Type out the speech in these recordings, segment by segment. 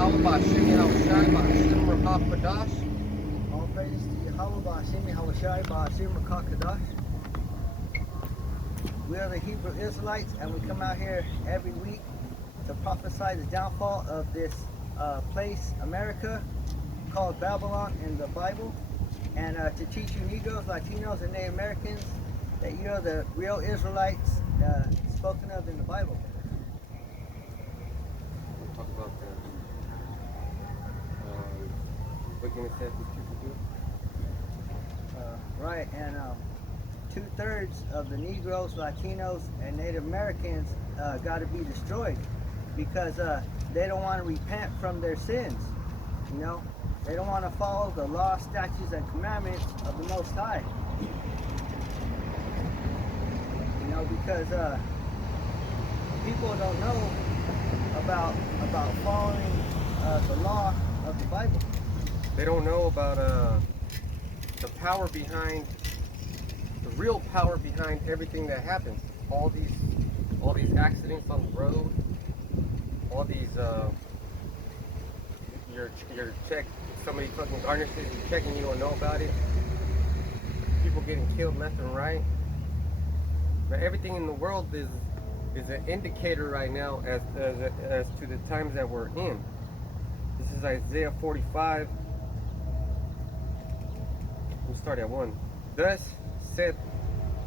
BAHASHAM Yahawashi BAHASHAM All praise to Yahawa, BAHASHAM, Yahawashi, BAHASHAM, Rakakadash. We are the Hebrew Israelites, and we come out here every week to prophesy the downfall of this place, America, called Babylon in the Bible, and to teach you Negroes, Latinos, and Native Americans that you are the real Israelites spoken of in the Bible. We'll talk about wickedness that these people do. Right, and 2/3 of the Negroes, Latinos, and Native Americans got to be destroyed because they don't want to repent from their sins. You know, they don't want to follow the law, statutes, and commandments of the Most High. You know, because people don't know about following the law of the Bible. They don't know about the power behind, the real power behind everything that happens. All these accidents on the road, all these your check, somebody fucking garnishes your check and you don't know about it. People getting killed left and right. But everything in the world is an indicator right now as to the times that we're in. This is Isaiah 45. We'll start at 1. Thus said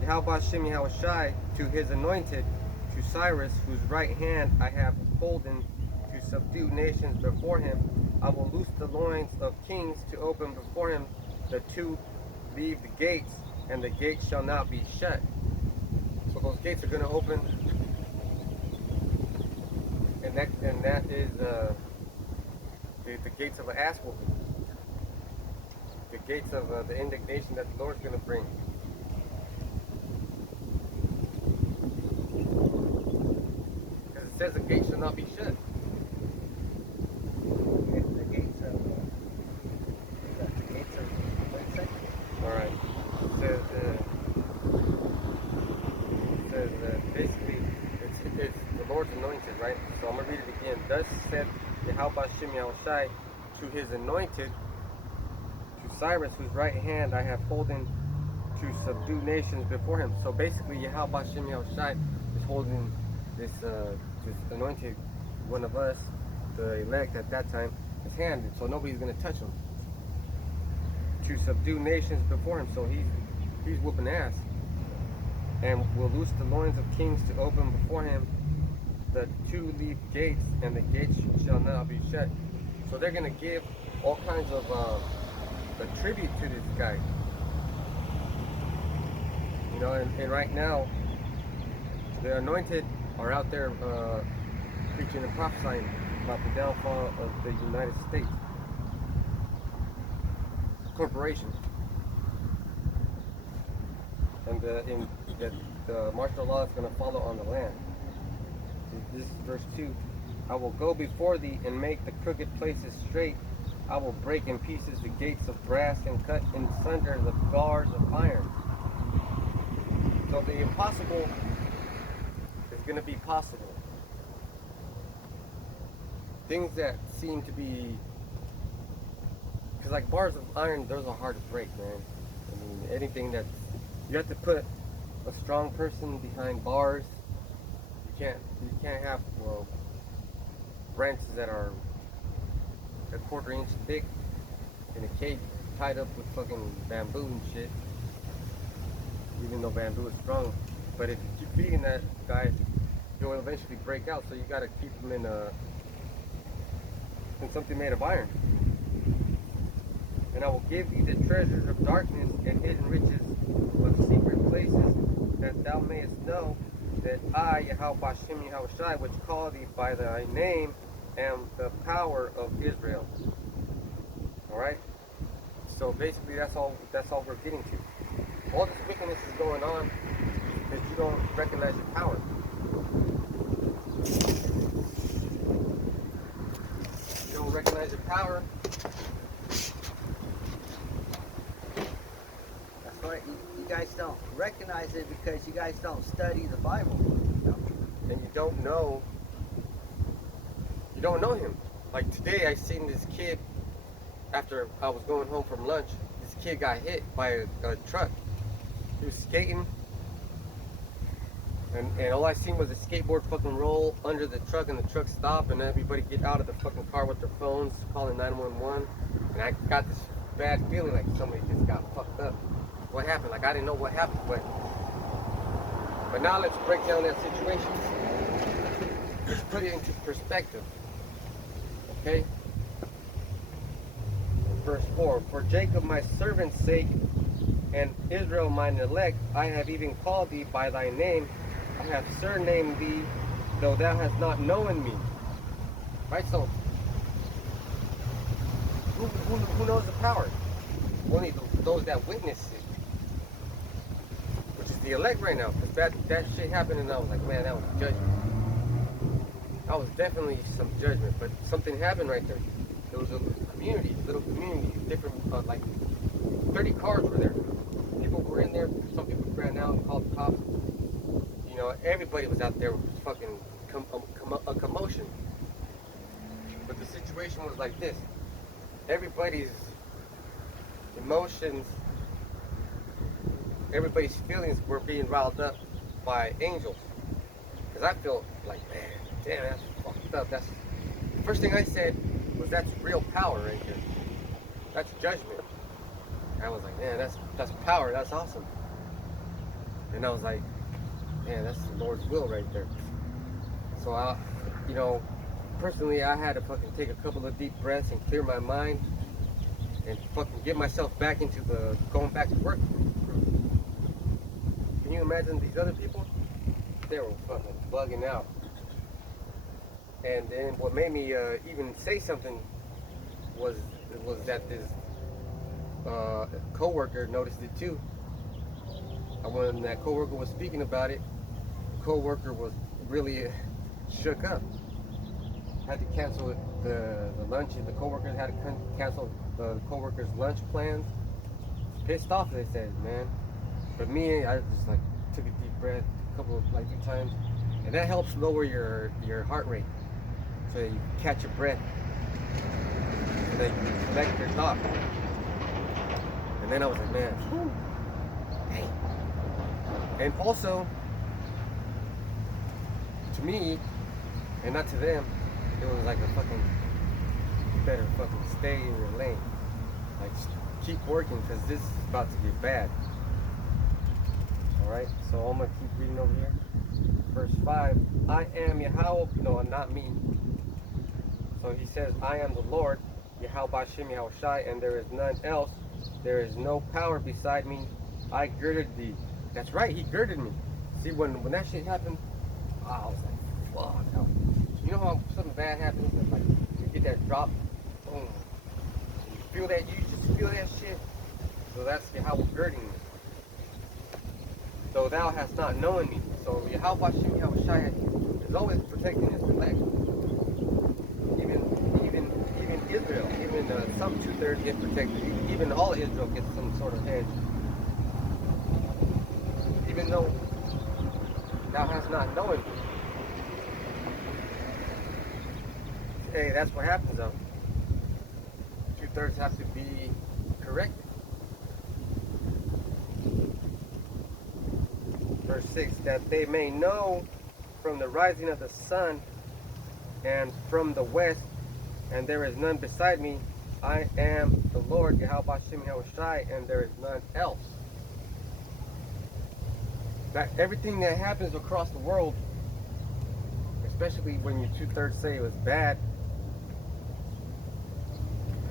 Yahawashi Yahawashi to his anointed, to Cyrus, whose right hand I have holden to subdue nations before him. I will loose the loins of kings to open before him the two leave the gates, and the gates shall not be shut. So those gates are going to open, and that is the gates of an ass whooping. The gates of the indignation that the Lord's going to bring. Because it says the gates shall not be shut. The gates of what is it? Alright. It says basically it's the Lord's anointed, right? So I'm going to read it again. Thus said Yahawashi Yahawashi to his anointed, to Cyrus, whose right hand I have holden to subdue nations before him. So basically Yahawashi Yahawashi is holding this anointed one of us, the elect at that time, his hand, so nobody's going to touch him. To subdue nations before him, so he's whooping ass. And will loose the loins of kings to open before him the two leaf gates, and the gates shall not be shut. So they're going to give all kinds of a tribute to this guy. You know, and right now, the anointed are out there preaching and prophesying about the downfall of the United States corporation. And the martial law is going to follow on the land. This is verse 2. I will go before thee and make the crooked places straight. I will break in pieces the gates of brass and cut in sunder the bars of iron. So the impossible is going to be possible. Things that seem to be, because like bars of iron, those are hard to break, man. I mean, anything that's, you have to put a strong person behind bars. You can't have, well, branches that are a quarter-inch thick in a cake tied up with fucking bamboo and shit. Even though bamboo is strong, but if you keep feeding that guy, he'll eventually break out. So you got to keep him in something made of iron. And I will give thee the treasures of darkness and hidden riches of secret places, that thou mayest know that I, Yahawashi Yahawashi, which call thee by thy name, am the power of Israel. All right. So basically, that's all we're getting to. All this wickedness is going on because you don't recognize your power. You don't recognize your power. That's right. You guys don't recognize it because you guys don't study the Bible. You know? And you don't know him. Like today, I seen this kid after I was going home from lunch. This kid got hit by a truck. He was skating, and all I seen was a skateboard fucking roll under the truck, and the truck stopped, and everybody get out of the fucking car with their phones, calling 911. And I got this bad feeling like somebody just got fucked up. What happened? Like I didn't know what happened, but now let's break down that situation. Let's put it into perspective. Okay? Verse 4, for Jacob my servant's sake, and Israel mine elect, I have even called thee by thy name. I have surnamed thee, though thou hast not known me. Right? So, who knows the power? Only those that witness it. Which is the elect right now. Because that shit happened and I was like, man, that was judgment. That was definitely some judgment. But something happened right there. There was a community, little community, different, like 30 cars were there. People were in there. Some people ran out and called the cops. You know, everybody was out there fucking a commotion. But the situation was like this. Everybody's emotions, everybody's feelings were being riled up by angels. Because I felt like, man, damn, that's fucked up. That's the first thing I said was that's real power right there. That's judgment. And I was like, man, that's power. That's awesome. And I was like, man, that's the Lord's will right there. So I, you know, personally, I had to fucking take a couple of deep breaths and clear my mind and fucking get myself back into the going back to work. Can you imagine these other people? They were fucking bugging out. And then what made me even say something was that this co-worker noticed it too. And when that co-worker was speaking about it, the co-worker was really shook up. Had to cancel the lunch. The co-workers had to cancel the co-workers' lunch plans. Pissed off, they said, man. But me, I just like took a deep breath, a couple of like 2 times, and that helps lower your heart rate, so that you catch your breath, so that you collect your thought. And then I was like, man, whew, hey. And also, to me, and not to them, it was like a fucking, you better fucking stay in your lane. Like, keep working, because this is about to get bad. Alright, so I'm going to keep reading over here. Verse 5, I am Yahawa, no, not me. So he says, I am the Lord, BAHASHAM, Yahawashi, and there is none else. There is no power beside me. I girded thee. That's right, he girded me. See, when that shit happened, I was like, fuck, no. You know how something bad happens, and like you get that drop, boom. You feel that, you just feel that shit. So that's Yahawa girding me. Though thou hast not known me. So Yahawashi, Yahawashi is always protecting his elect. Even Israel, even some 2/3 get protected. Even all of Israel gets some sort of hedge. Even though thou hast not known me. Hey, that's what happens though. 2/3 have to be corrected. Verse 6, that they may know from the rising of the sun and from the west, and there is none beside me. I am the Lord, Yahawashi, Yahawashi, and there is none else. That everything that happens across the world, especially when you 2/3 say it was bad,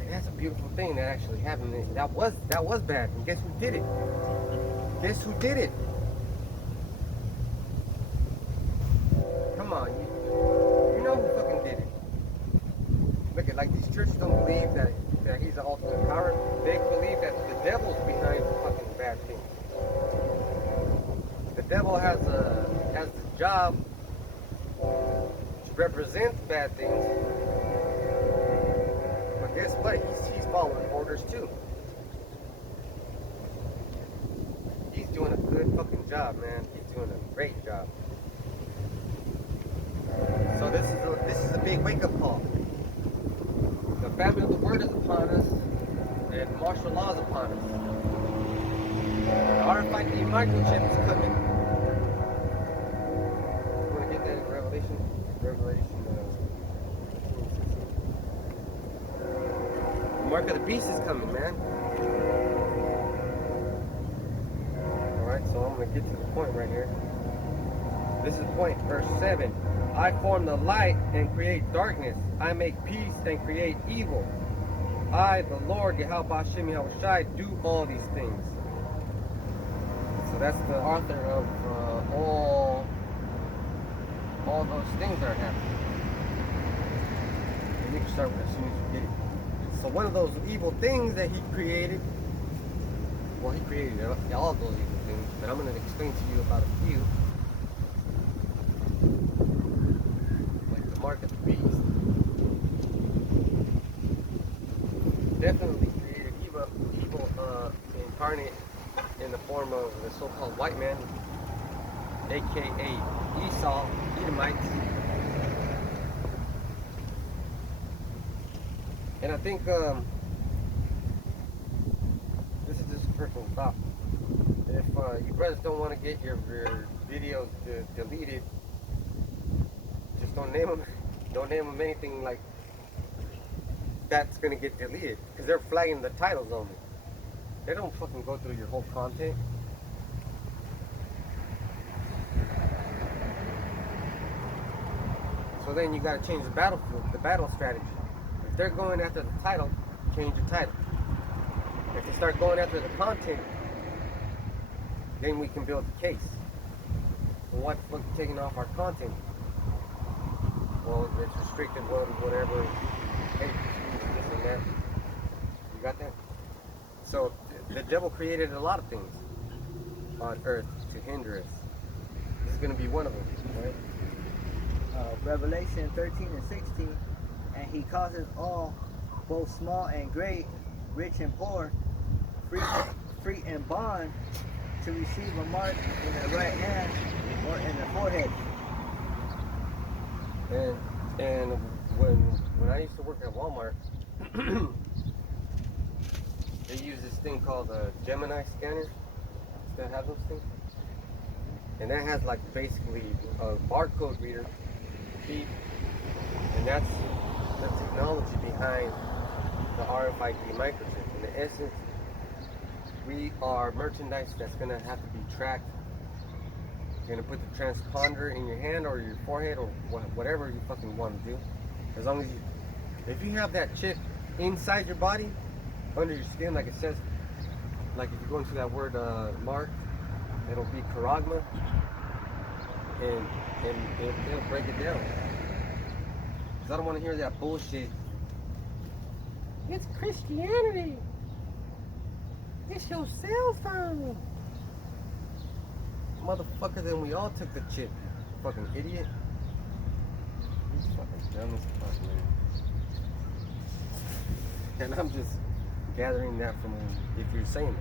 that's a beautiful thing that actually happened. That was bad. And guess who did it? Guess who did it? Come on, you know who fucking did it. Look at, like, these churches don't believe that he's the ultimate power. They believe that the devil's behind the fucking bad thing. The devil has the job to represent bad things. But guess what? He's following orders too. He's doing a good fucking job, man. He's doing a great job. So this is a big wake-up call. family of the word is upon us, and martial law is upon us. RFID microchip is coming. You want to get that in Revelation? Revelation 16. The mark of the beast is coming, man. Alright, so I'm going to get to the point right here. This is the point, verse 7. I form the light and create darkness. I make peace and create evil. I, the Lord, Yahawashi, Yahawashi, do all these things. So that's the author of all those things that are happening. And you can start with it as soon as you get it. So one of those evil things that he created, well, he created all of those evil things, but I'm going to explain to you about a few. Like the mark of the beast. Definitely created evil incarnate in the form of the so-called white man, aka Esau, Edomites. And I think this is just a personal thought. If you brothers don't want to get your videos deleted, just don't name them. Don't name them anything like that's gonna get deleted, because they're flagging the titles only. They don't fucking go through your whole content. So then you gotta change the battlefield, the battle strategy. If they're going after the title, change the title. If they start going after the content, then we can build the case. Well, what the fuck you taking off our content? Well, it's restricted, whatever. Hey, this and that. You got that? So the devil created a lot of things on earth to hinder us. This is going to be one of them, right? Revelation 13 and 16, and he causes all, both small and great, rich and poor, free and bond, to receive a mark in the right hand or in the forehead. And when I used to work at Walmart, they use this thing called a Gemini scanner. Still have those things? And that has like basically a barcode reader, and that's the technology behind the RFID microchip. In essence, we are merchandise that's gonna have to be tracked. You're gonna put the transponder in your hand or your forehead or whatever you fucking want to do. As long as if you have that chip inside your body, under your skin, like it says, like if you go into that word mark, it'll be charagma, and it'll break it down. Because I don't want to hear that bullshit. It's Christianity. It's your cell phone. Motherfucker, then we all took the chip. Fucking idiot. He's fucking dumb as fuck, man. And I'm just gathering that from if you're saying it.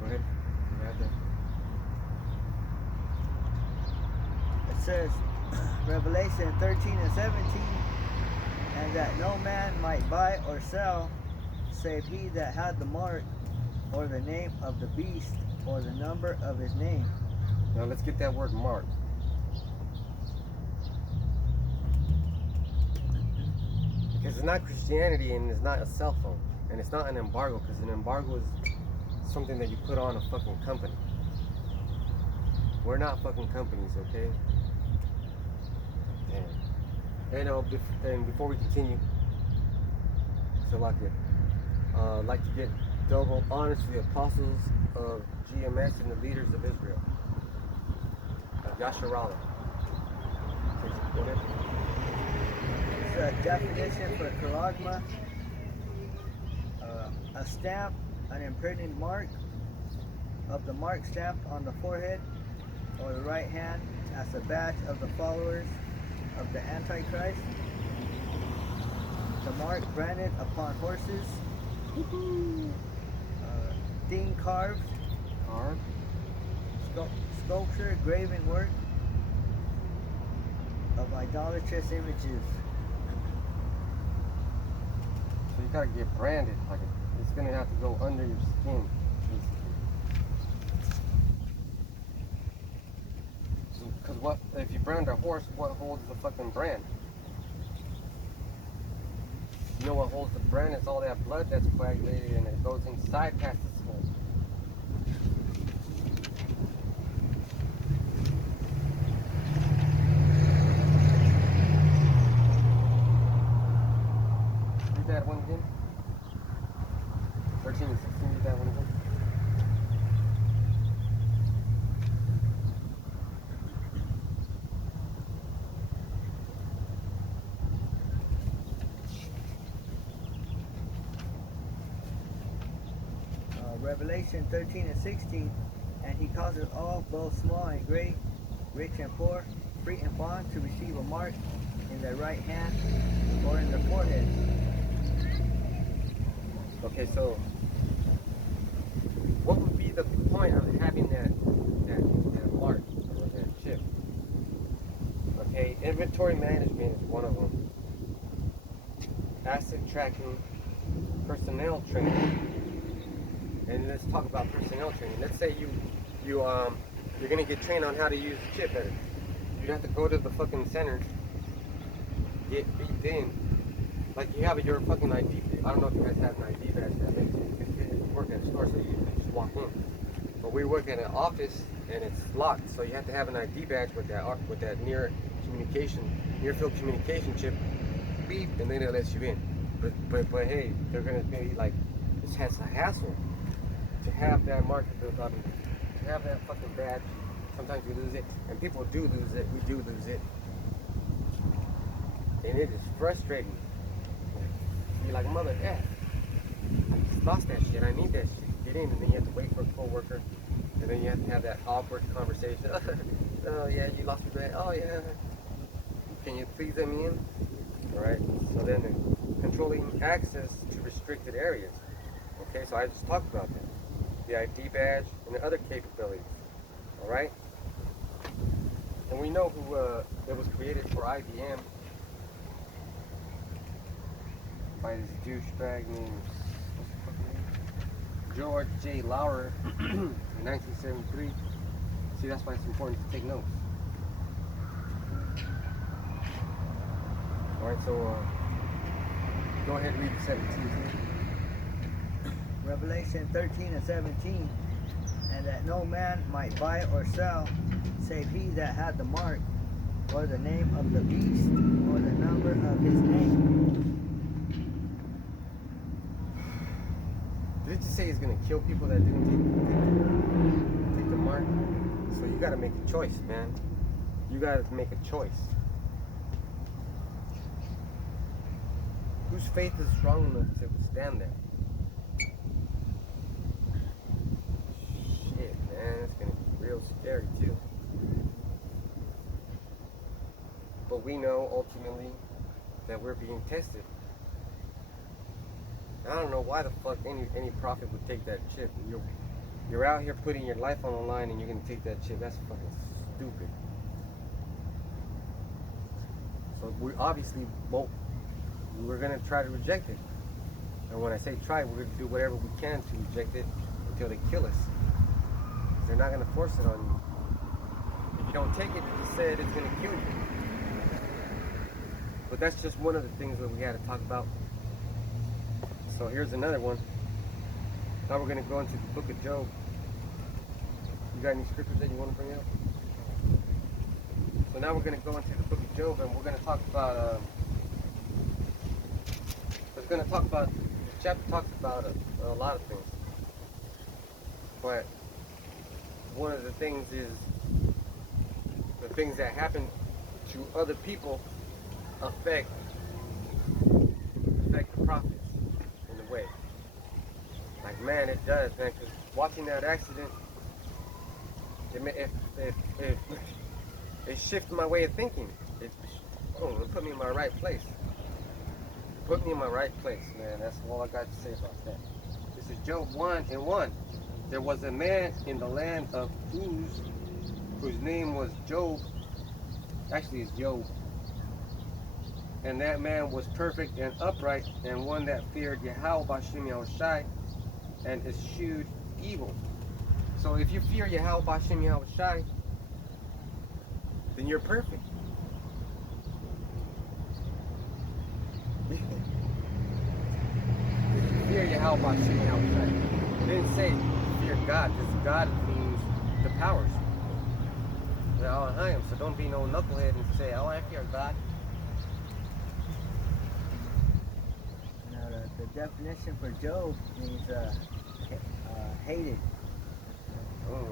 Go ahead. You have that. It says, Revelation 13 and 17, and that no man might buy or sell, save he that had the mark, or the name of the beast, or the number of his name. Now let's get that word mark. Because it's not Christianity and it's not a cell phone. And it's not an embargo, because an embargo is something that you put on a fucking company. We're not fucking companies, okay? And before we continue, so like to get double honors to the apostles of GMS and the leaders of Israel. Yasharala. It's a definition for charagma, a stamp, an imprinted mark of the mark stamped on the forehead or the right hand as a badge of the followers of the Antichrist. The mark branded upon horses. Thing carved. Sculpture, graven work of idolatrous images. gotta get branded. Like it's gonna have to go under your skin, basically. Because what if you brand a horse? What holds the fucking brand? You know what holds the brand? It's all that blood that's coagulated and it goes inside past the skull. Read that one again. 13 and 16, read that one again. Revelation 13 and 16, and he causes all, both small and great, rich and poor, free and bond, to receive a mark in their right hand or in their forehead. Okay, so what would be the point of having that mark or that chip? Okay, inventory management is one of them. Asset tracking, personnel training. And let's talk about personnel training. Let's say you're gonna get trained on how to use the chip better. You'd have to go to the fucking center, get beat in. Like you have your fucking ID. I don't know if you guys have an ID badge. You work at a store, so you just walk in. But we work at an office and it's locked, so you have to have an ID badge with that near field communication chip. Beep, and then it lets you in. But hey, they're gonna be like, it's a hassle to have that mark, to have that fucking badge. Sometimes we lose it, and people do lose it. We do lose it, and it is frustrating. You're like, mother F, I just lost that shit. I need that shit. Get in, and then you have to wait for a coworker, and then you have to have that awkward conversation. Oh yeah, you lost your badge. Oh yeah, can you please let me in? All right. So then, controlling access to restricted areas. Okay, so I just talked about that. The ID badge and the other capabilities. All right? And we know who it was created for IBM by this douchebag named George J. Lauer in 1973. See, that's why it's important to take notes. All right, so go ahead and read the 17. Revelation 13 and 17, and that no man might buy or sell, save he that had the mark, or the name of the beast, or the number of his name. Did it just say he's gonna kill people that didn't take the mark? So you gotta make a choice, man. You gotta make a choice. Whose faith is strong enough to withstand that? Shit, man, it's gonna be real scary too. But we know ultimately that we're being tested. I don't know why the fuck any prophet would take that chip. You're out here putting your life on the line and you're gonna take that chip. That's fucking stupid. So we obviously won't. We're gonna try to reject it. And when I say try, we're gonna do whatever we can to reject it until they kill us. Because they're not gonna force it on you. If you don't take it, they just said it's gonna kill you. But that's just one of the things that we had to talk about. So here's another one. Now we're gonna go into the book of Job. You got any scriptures that you want to bring out? So now we're gonna go into the book of Job, and we're gonna talk about. The chapter talks about a lot of things. But one of the things is the things that happen to other people affect the prophets in a way. Like, man, it does, man, because watching that accident, it shifted my way of thinking. It put me in my right place. Put me in my right place, man. That's all I got to say about that. This is Job 1:1. There was a man in the land of Uz whose name was Job. Actually, it's Job. And that man was perfect and upright, and one that feared Yahawashi and eschewed evil. So if you fear Yahawashi, then you're perfect. If you fear Yahawashi, it didn't say fear God, because God means the powers. So don't be no knucklehead and say, oh, I fear God. The definition for Job means hated. Oh.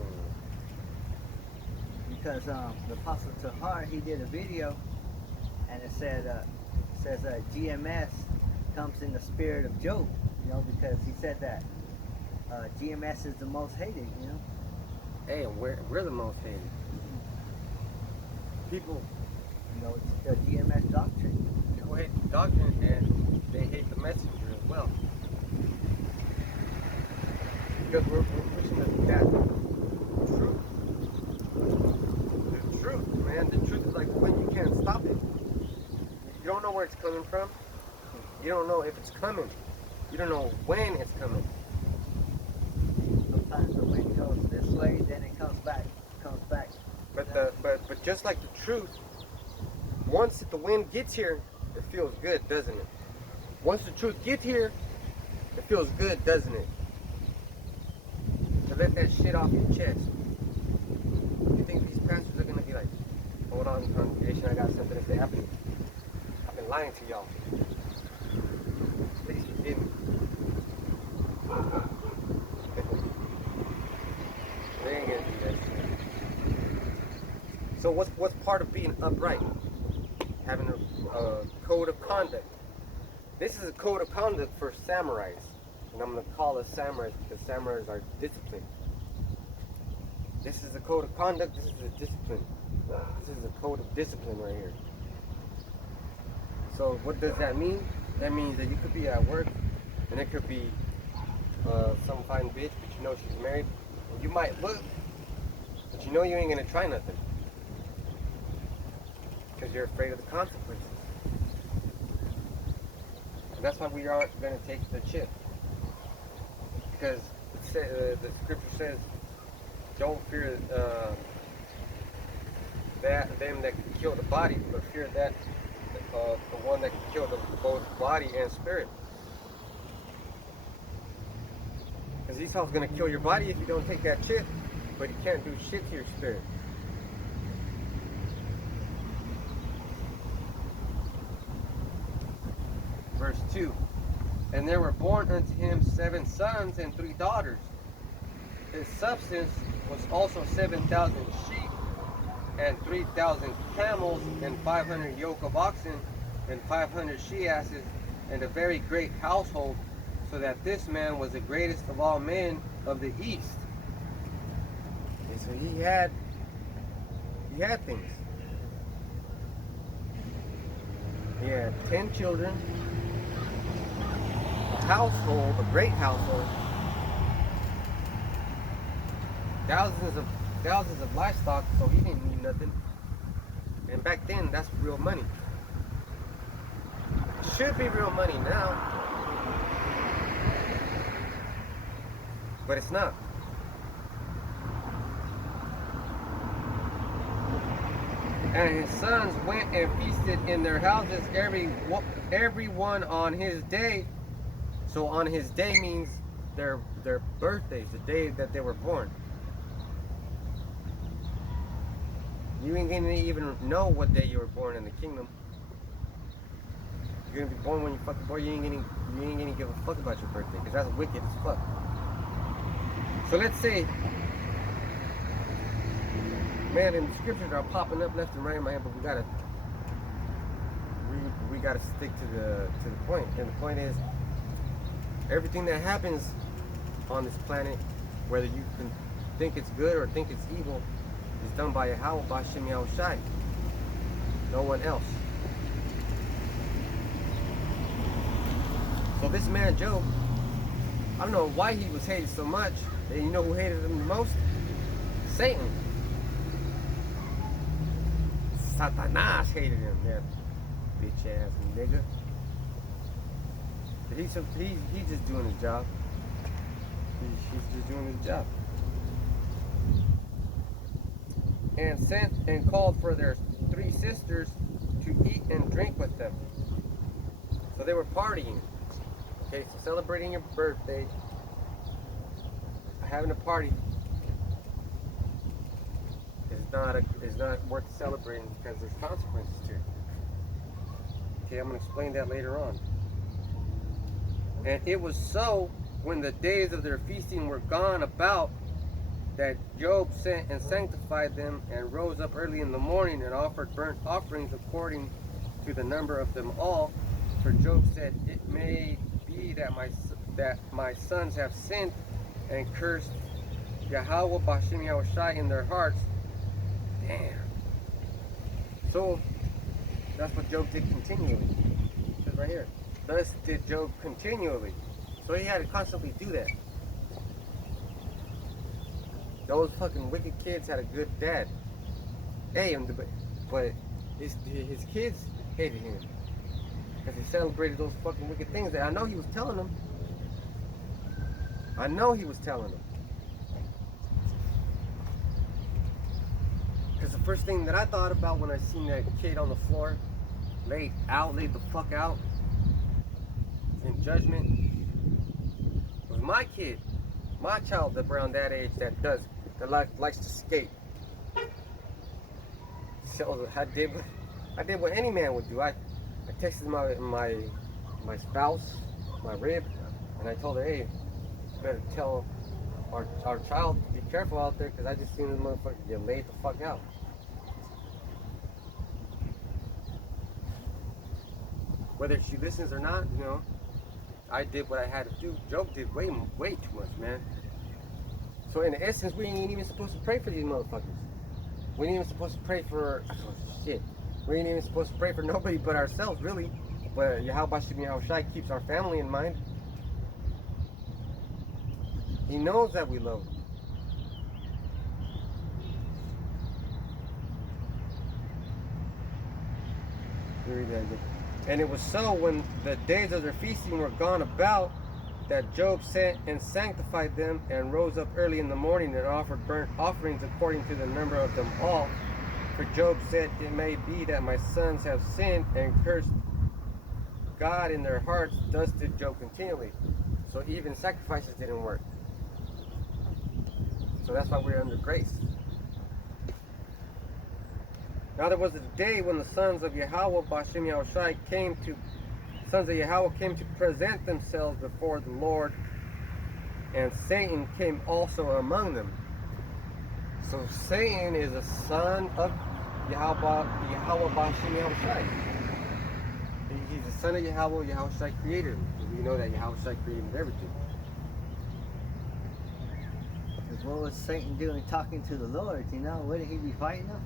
Because the Apostle Tahar, he did a video, and it says GMS comes in the spirit of Job, because he said that GMS is the most hated, Hey, we're the most hated. People, it's the GMS doctrine. people hate the doctrine and they hate the messenger as well. Because we're pushing that truth. The truth, man. The truth is like when you can't stop it. You don't know where it's coming from. You don't know if it's coming. You don't know when it's coming. Sometimes the wind goes this way, then it comes back. But just like the truth, once the wind gets here, it feels good, doesn't it? Once the truth gets here, it feels good, doesn't it? To let that shit off your chest. You think these pastors are gonna be like, hold on, congregation, I got something to say. I've been lying to y'all. Please forgive me. They ain't gonna do that shit. So what's part of being upright? Having a code of conduct. This is a code of conduct for samurais. And I'm going to call us samurais because samurais are disciplined. This is a code of conduct. This is a discipline. This is a code of discipline right here. So what does that mean? That means that you could be at work and it could be some fine bitch, but you know she's married. And you might look, but you know you ain't going to try nothing. Because you're afraid of the consequences. And that's why we aren't going to take the chip. Because the scripture says, don't fear them that can kill the body, but fear that the one that can kill both body and spirit. Because Esau's going to kill your body if you don't take that chip, but he can't do shit to your spirit. Verse 2. And there were born unto him 7 sons and 3 daughters. His substance was also 7,000 sheep, and 3,000 camels, and 500 yoke of oxen, and 500 she-asses, and a very great household, so that this man was the greatest of all men of the east. And so he had things. He had 10 children, a household, a great household, thousands of livestock, so he didn't need nothing. And back then, that's real money. It should be real money now, but it's not. And his sons went and feasted in their houses, every one on his day. So on his day means their birthdays, the day that they were born. You ain't gonna even know what day you were born in the kingdom. You're gonna be born when you fucking born. You ain't gonna give a fuck about your birthday, because that's wicked as fuck. So let's say, man, and the scriptures are popping up left and right in my head, but we gotta stick to the point. And the point is, everything that happens on this planet, whether you can think it's good or think it's evil, is done by Yahawa, BAHASHAM, Yahawashi. No one else. So this man Job, I don't know why he was hated so much. And you know who hated him the most? Satan. Satanas hated him, man. bitch ass nigga. He's just doing his job. He's just doing his job. And sent and called for their 3 sisters to eat and drink with them. So they were partying. Okay, so celebrating your birthday, having a party is not worth celebrating because there's consequences to it. Okay, I'm gonna explain that later on. And it was so when the days of their feasting were gone about that Job sent and sanctified them and rose up early in the morning and offered burnt offerings according to the number of them all. For Job said, "It may be that my sons have sinned and cursed Yahawa BAHASHAM Yahawashi in their hearts." Damn. So that's what Job did continually. It says right here. Thus did Job continually. So he had to constantly do that. Those fucking wicked kids had a good dad. Hey, but his kids hated him because he celebrated those fucking wicked things that I know he was telling them. I know he was telling them. Because the first thing that I thought about when I seen that kid on the floor, laid the fuck out, in judgment, was my kid, my child that around that age that likes to skate. So I did what any man would do. I texted my spouse, my rib, and I told her, hey, you better tell our child to be careful out there because I just seen this motherfucker get laid the fuck out. Whether she listens or not, you know, I did what I had to do. Job did way too much, man. So in essence, we ain't even supposed to pray for these motherfuckers. We ain't even supposed to pray for shit. We ain't even supposed to pray for nobody but ourselves, really. But Yahawashi Yahawashi keeps our family in mind. He knows that we love him. And it was so when the days of their feasting were gone about that Job sent and sanctified them and rose up early in the morning and offered burnt offerings according to the number of them all. For Job said, it may be that my sons have sinned and cursed God in their hearts. Thus did Job continually. So even sacrifices didn't work. So that's why we're under grace. Now there was a day when the sons of Yahawa BAHASHAM Yahawashi came to present themselves before the Lord, and Satan came also among them. So Satan is a son of Yahawa BAHASHAM Yahawashi. He's the son of Yahawa. Yahawashi created him. We know that Yahawashi created everything. Because what was Satan doing talking to the Lord? You know, wouldn't he be fighting them?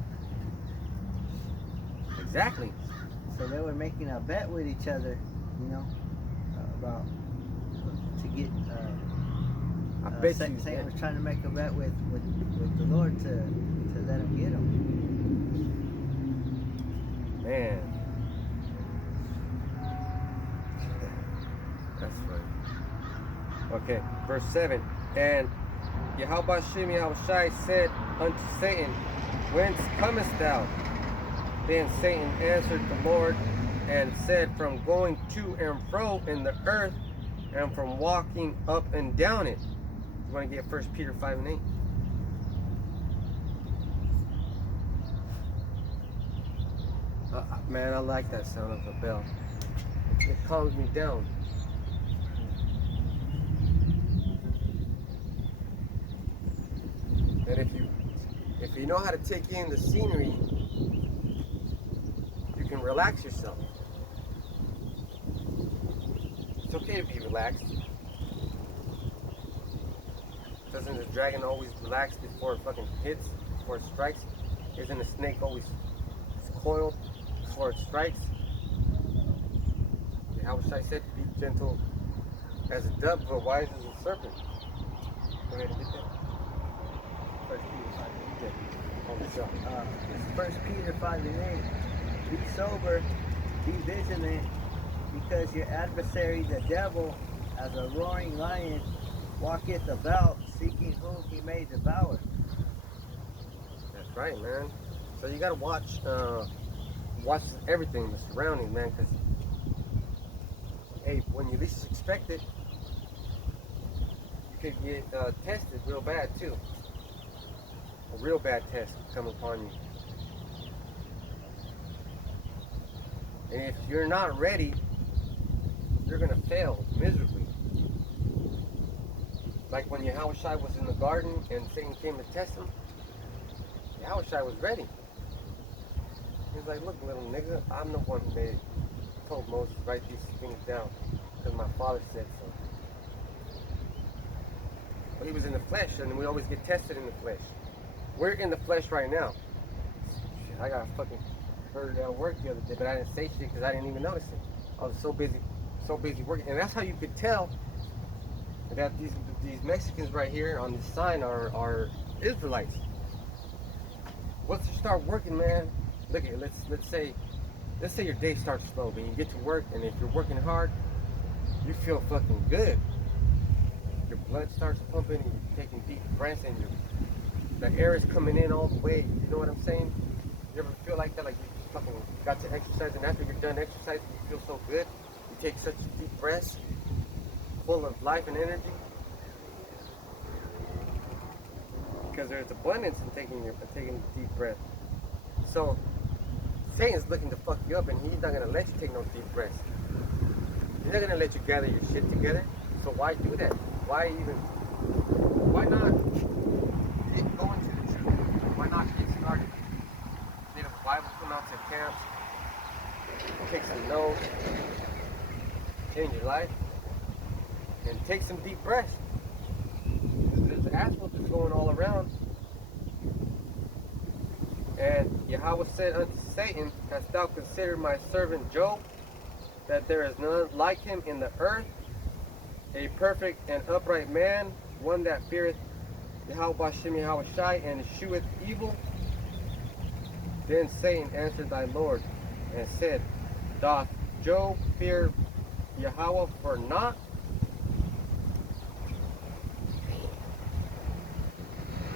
Exactly. So they were making a bet with each other, you know, about to get. I bet Satan was trying to make a bet with the Lord to let him get him. Man, that's funny. Okay, verse 7. And Yahawashi Yahawashi said unto Satan, whence comest thou? Then Satan answered the Lord and said, from going to and fro in the earth, and from walking up and down it. You want to get 1 Peter 5 and 8? Man, I like that sound of the bell. It calms me down. And if you know how to take in the scenery, you can relax yourself. It's okay to be relaxed. Doesn't the dragon always relax before it fucking hits, before it strikes? Isn't a snake always coiled before it strikes? How should I say, to be gentle as a dove, but wise as a serpent? Go ahead and get that. 1 Peter 5 and 8. Be sober, Be vigilant, because your adversary, the devil, as a roaring lion, walketh about, seeking whom he may devour. That's right, man. So you gotta watch everything, the surroundings, man, because, hey, when you least expect it, you could get tested real bad, too. A real bad test could come upon you. And if you're not ready, you're gonna fail miserably. Like when Yahawashi was in the garden and Satan came to test him, Yahawashi was ready. He was like, look, little nigga, I'm the one who told Moses, write these things down, because my father said so. But he was in the flesh, and we always get tested in the flesh. We're in the flesh right now. Shit, I got fucking heard at work the other day, but I didn't say shit because I didn't even notice it. I was so busy working. And that's how you could tell that these Mexicans right here on this sign are Israelites. Once you start working, man, look at it, let's say your day starts slow, but you get to work, and if you're working hard, you feel fucking good. Your blood starts pumping, and you're taking deep breaths, and the air is coming in all the way. You know what I'm saying? You ever feel like that? Like you fucking got to exercise, and after you're done exercising, you feel so good. You take such deep breaths, full of life and energy. Because there's abundance in taking a deep breath. So Satan's looking to fuck you up, and he's not gonna let you take no deep breaths. He's not gonna let you gather your shit together. So why do that? Why not go into the truth? Why not get started? Read a Bible, come out to camps, take some notes, change your life, and take some deep breaths. There's asphalt that's going all around. And Yahawa said unto Satan, hast thou considered my servant Job, that there is none like him in the earth, a perfect and upright man, one that feareth BAHASHAM Yahawashi and escheweth evil? Then Satan answered thy Lord and said, doth Job fear Yahawa for naught?